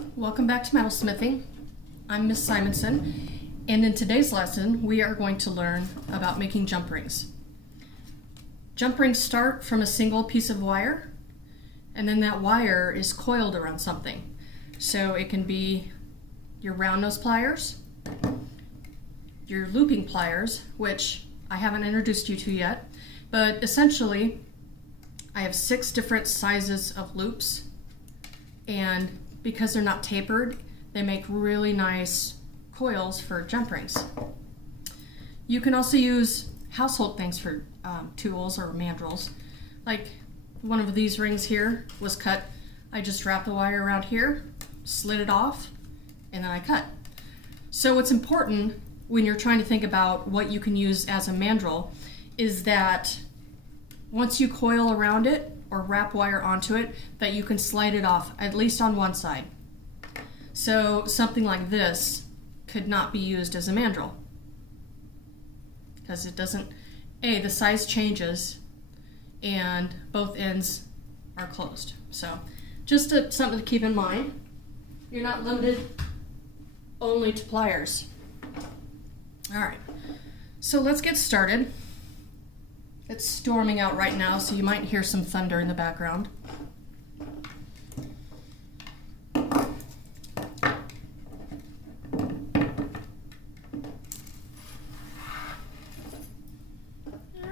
Welcome back to Metalsmithing. I'm Miss Simonson, and in today's lesson we are going to learn about making jump rings. Jump rings start from a single piece of wire, and then that wire is coiled around something. So it can be your round nose pliers, your looping pliers, which I haven't introduced you to yet, but essentially I have 6 different sizes of loops, and because they're not tapered, they make really nice coils for jump rings. You can also use household things for tools or mandrels. Like one of these rings here was cut. I just wrapped the wire around here, slid it off, and then I cut. So what's important when you're trying to think about what you can use as a mandrel is that once you coil around it or wrap wire onto it, that you can slide it off, at least on one side. So something like this could not be used as a mandrel because it doesn't, the size changes and both ends are closed. So just something to keep in mind. You're not limited only to pliers. All right, so let's get started. It's storming out right now, so you might hear some thunder in the background. All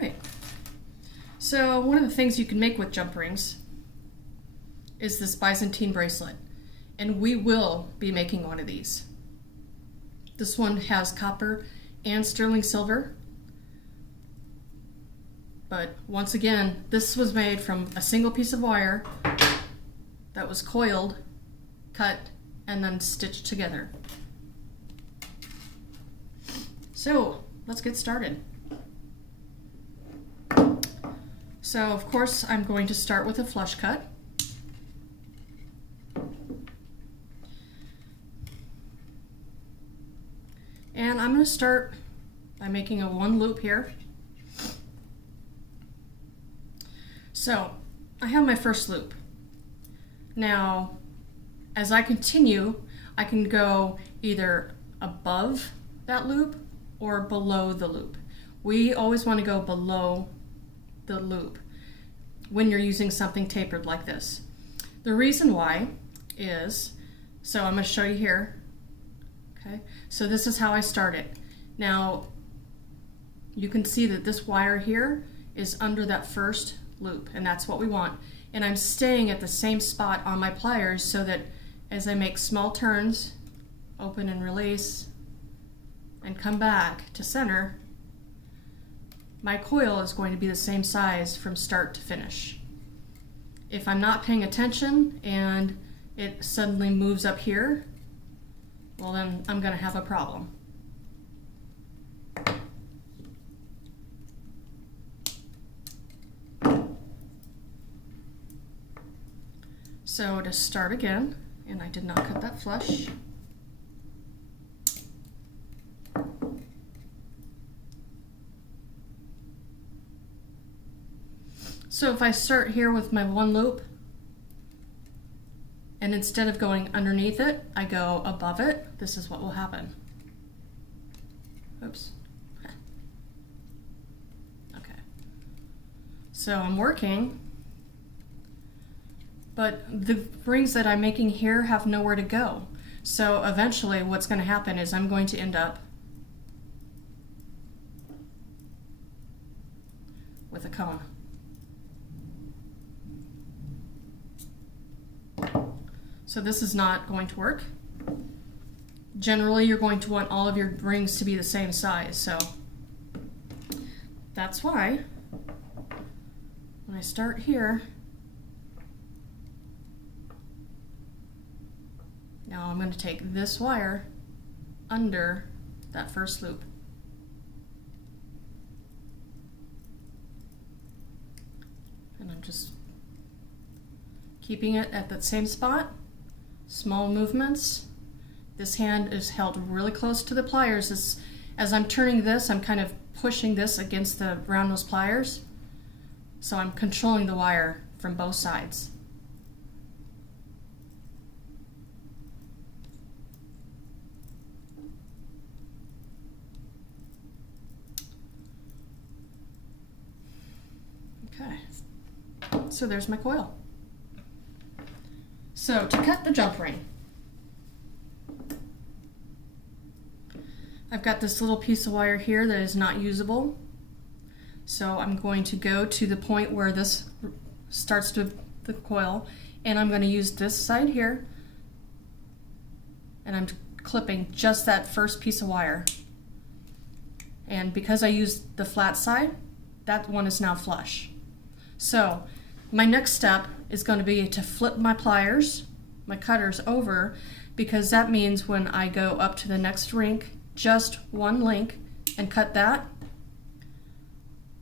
right. So one of the things you can make with jump rings is this Byzantine bracelet, and we will be making one of these. This one has copper and sterling silver. But once again, this was made from a single piece of wire that was coiled, cut, and then stitched together. So let's get started. So of course I'm going to start with a flush cut. And I'm going to start by making a 1 loop here. So I have my first loop. Now, as I continue, I can go either above that loop or below the loop. We always want to go below the loop when you're using something tapered like this. The reason why is, so I'm going to show you here. Okay, so this is how I start it. Now, you can see that this wire here is under that first loop, and that's what we want. And I'm staying at the same spot on my pliers so that as I make small turns, open and release, and come back to center, my coil is going to be the same size from start to finish. If I'm not paying attention and it suddenly moves up here, well then I'm going to have a problem. So to start again, and I did not cut that flush. So if I start here with my 1 loop, and instead of going underneath it, I go above it, this is what will happen. Oops. Okay. So I'm working, but the rings that I'm making here have nowhere to go. So eventually what's going to happen is I'm going to end up with a cone. So this is not going to work. Generally, you're going to want all of your rings to be the same size, so that's why when I start here, now I'm going to take this wire under that first loop. And I'm just keeping it at that same spot. Small movements. This hand is held really close to the pliers. As I'm turning this, I'm kind of pushing this against the round nose pliers. So I'm controlling the wire from both sides. Okay, so there's my coil. So to cut the jump ring, I've got this little piece of wire here that is not usable. So I'm going to go to the point where this starts to the coil, and I'm going to use this side here, and I'm clipping just that first piece of wire. And because I used the flat side, that one is now flush. So my next step is going to be to flip my pliers, my cutters over, because that means when I go up to the next rink, just one link, and cut that,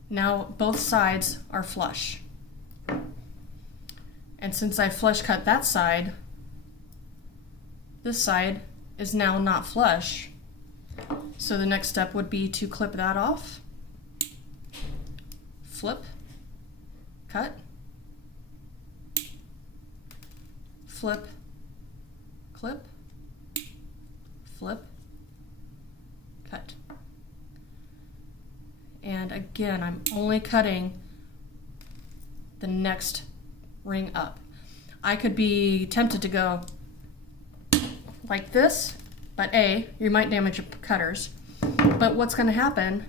now both sides are flush. And since I flush cut that side, this side is now not flush. So the next step would be to clip that off, flip, cut, flip, clip, flip, cut. And again, I'm only cutting the next ring up. I could be tempted to go like this, but you might damage your cutters. But what's going to happen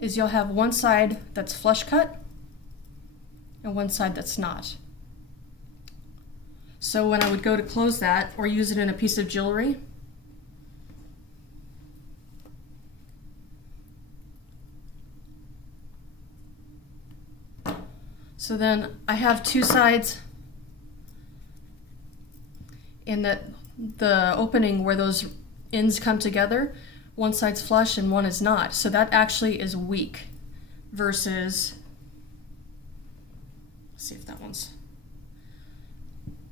is you'll have one side that's flush cut and one side that's not. So when I would go to close that or use it in a piece of jewelry, so then I have two sides in the opening where those ends come together. One side's flush and one is not. So that actually is weak versus, let's see if that one's,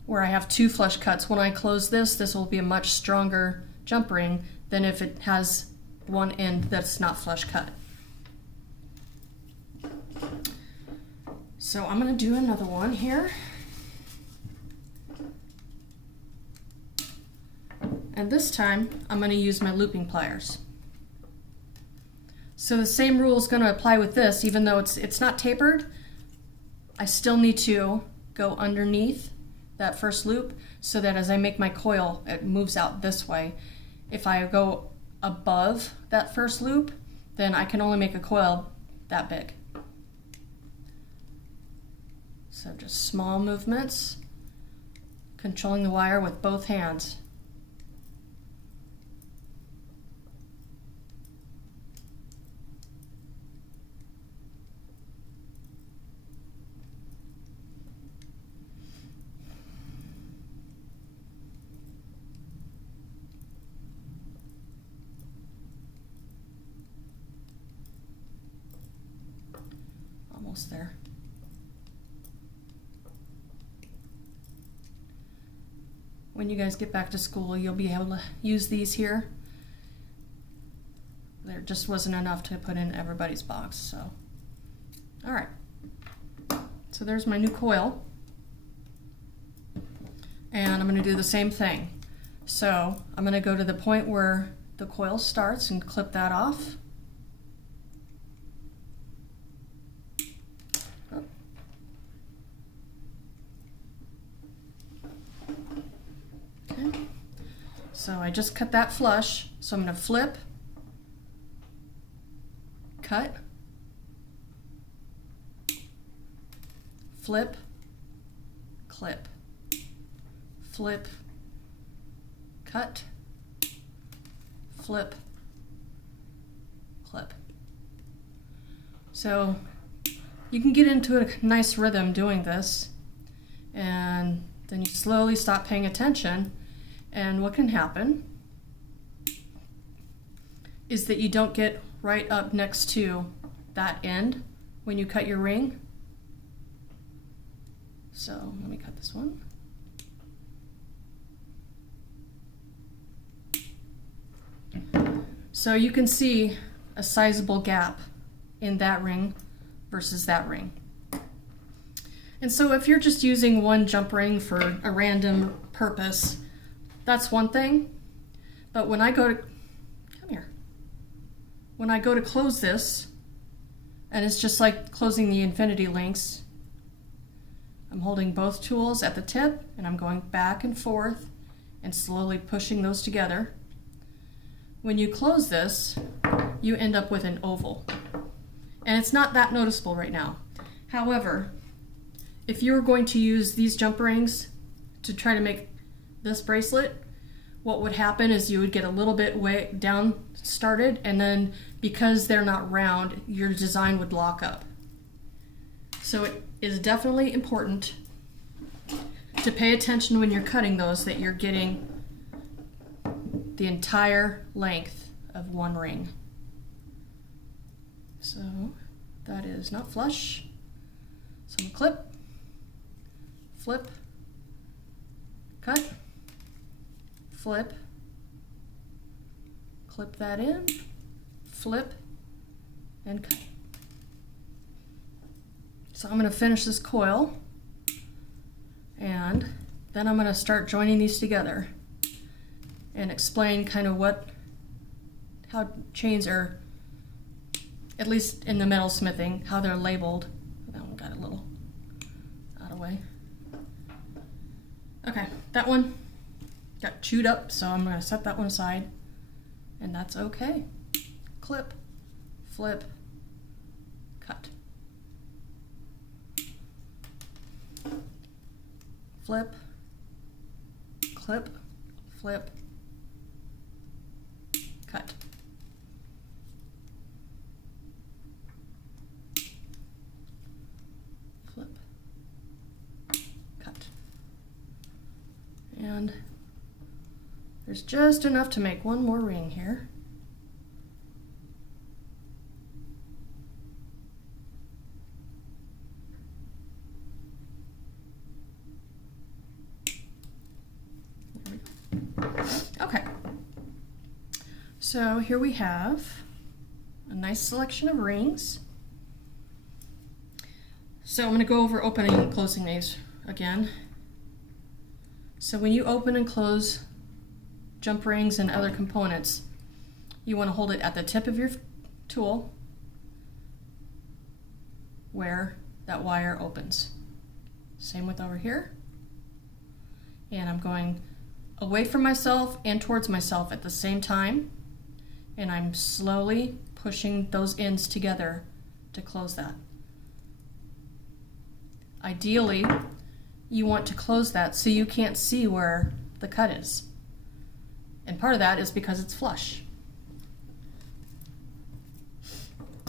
where I have two flush cuts. When I close this, this will be a much stronger jump ring than if it has one end that's not flush cut. So I'm going to do another one here. And this time I'm going to use my looping pliers. So the same rule is going to apply with this. Even though it's not tapered, I still need to go underneath that first loop so that as I make my coil, it moves out this way. If I go above that first loop, then I can only make a coil that big. So just small movements, controlling the wire with both hands. Almost there. When you guys get back to school, you'll be able to use these here. There just wasn't enough to put in everybody's box, so. All right, so there's my new coil. And I'm gonna do the same thing. So I'm gonna go to the point where the coil starts and clip that off. So I just cut that flush, so I'm going to flip, cut, flip, clip, flip, cut, flip, clip. So you can get into a nice rhythm doing this, and then you slowly stop paying attention. And what can happen is that you don't get right up next to that end when you cut your ring. So let me cut this one. So you can see a sizable gap in that ring versus that ring. And so if you're just using one jump ring for a random purpose, that's one thing. But when I go to, come here, when I go to close this, And it's just like closing the infinity links. I'm holding both tools at the tip and I'm going back and forth and slowly pushing those together. When you close this, you end up with an oval. And it's not that noticeable right now. However, if you were going to use these jump rings to try to make this bracelet, what would happen is you would get a little bit way down started, and then because they're not round, your design would lock up. So it is definitely important to pay attention when you're cutting those that you're getting the entire length of one ring. So that is not flush. So I'm gonna clip, flip, cut, flip, clip that in, flip, and cut. So I'm going to finish this coil, and then I'm going to start joining these together and explain kind of how chains are, at least in the metalsmithing, how they're labeled. That one got a little out of the way. Okay, that one got chewed up, so I'm going to set that one aside, and that's okay. Clip, flip, cut. Flip, clip, flip, cut. Flip, cut. And there's just enough to make one more ring here. Okay, so here we have a nice selection of rings. So I'm going to go over opening and closing these again. So when you open and close jump rings and other components, you want to hold it at the tip of your tool where that wire opens. Same with over here. And I'm going away from myself and towards myself at the same time, and I'm slowly pushing those ends together to close that. Ideally, you want to close that so you can't see where the cut is. And part of that is because it's flush.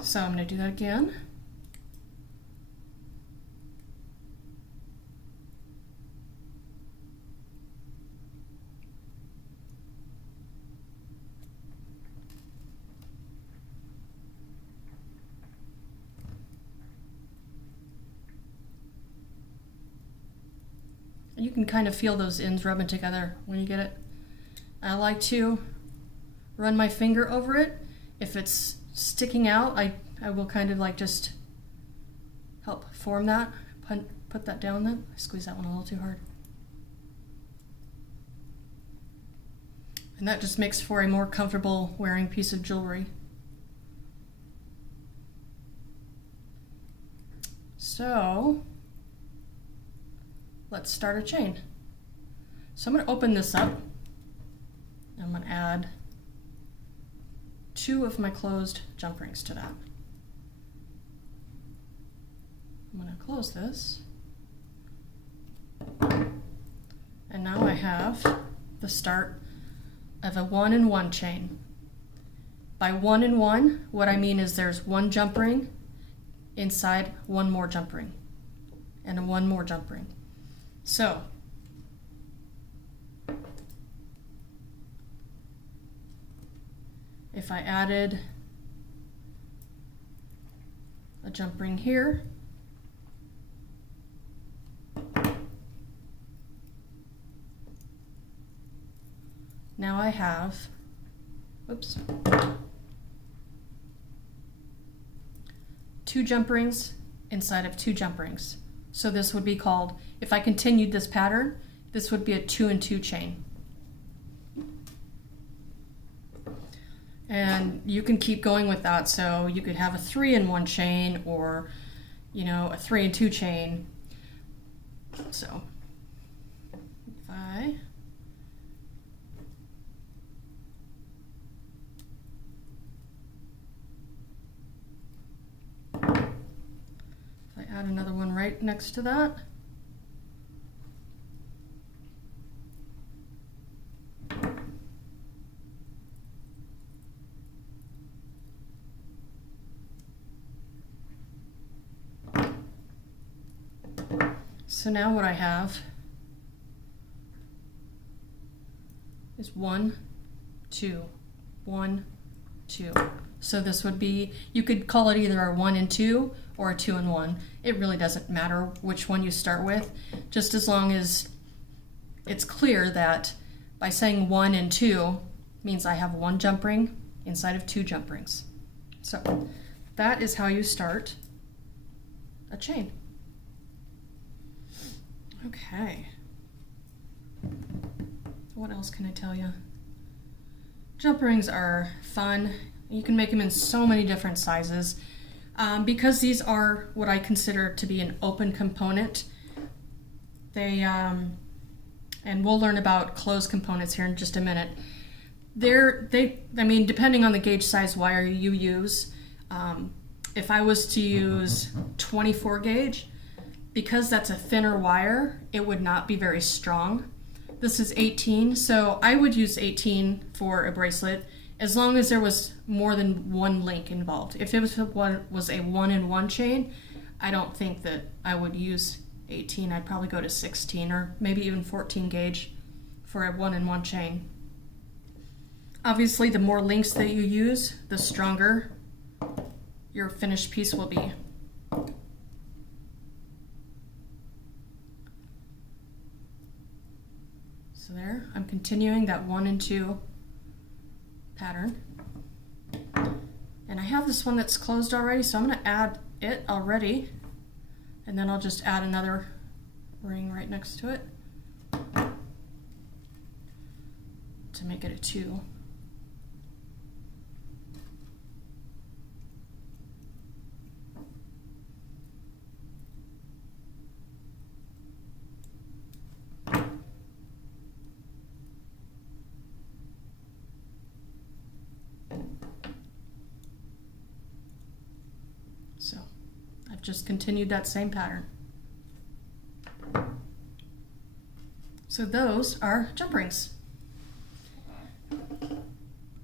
So I'm going to do that again. You can kind of feel those ends rubbing together when you get it. I like to run my finger over it. If it's sticking out, I will kind of like just help form that. Put that down then. I squeeze that one a little too hard. And that just makes for a more comfortable wearing piece of jewelry. So let's start a chain. So I'm going to open this up. I'm going to add 2 of my closed jump rings to that. I'm going to close this. And now I have the start of a 1-in-1 chain. By 1-in-1, what I mean is there's 1 jump ring inside 1 more jump ring and 1 more jump ring. So if I added a jump ring here, now I have, oops, 2 jump rings inside of 2 jump rings. So this would be called, if I continued this pattern, this would be a 2-in-2 chain. And you can keep going with that. So you could have a 3-in-1 chain, or, you know, a 3-in-2 chain. So if I add another one right next to that. So now what I have is 1, 2, 1, 2. So this would be, you could call it either a 1-in-2 or a 2-in-1. It really doesn't matter which one you start with, just as long as it's clear that by saying 1-in-2 means I have 1 jump ring inside of 2 jump rings. So that is how you start a chain. Okay. What else can I tell you? Jump rings are fun. You can make them in so many different sizes. Because these are what I consider to be an open component, and we'll learn about closed components here in just a minute. I mean, depending on the gauge size wire you use, if I was to use 24 gauge, because that's a thinner wire, it would not be very strong. This is 18, so I would use 18 for a bracelet as long as there was more than 1 link involved. If it was a 1-in-1 chain, I don't think that I would use 18. I'd probably go to 16 or maybe even 14 gauge for a 1-in-1 chain. Obviously, the more links that you use, the stronger your finished piece will be. So there, I'm continuing that 1-in-2 pattern. And I have this one that's closed already, so I'm going to add it already. And then I'll just add another ring right next to it to make it a 2. So I've just continued that same pattern. So those are jump rings.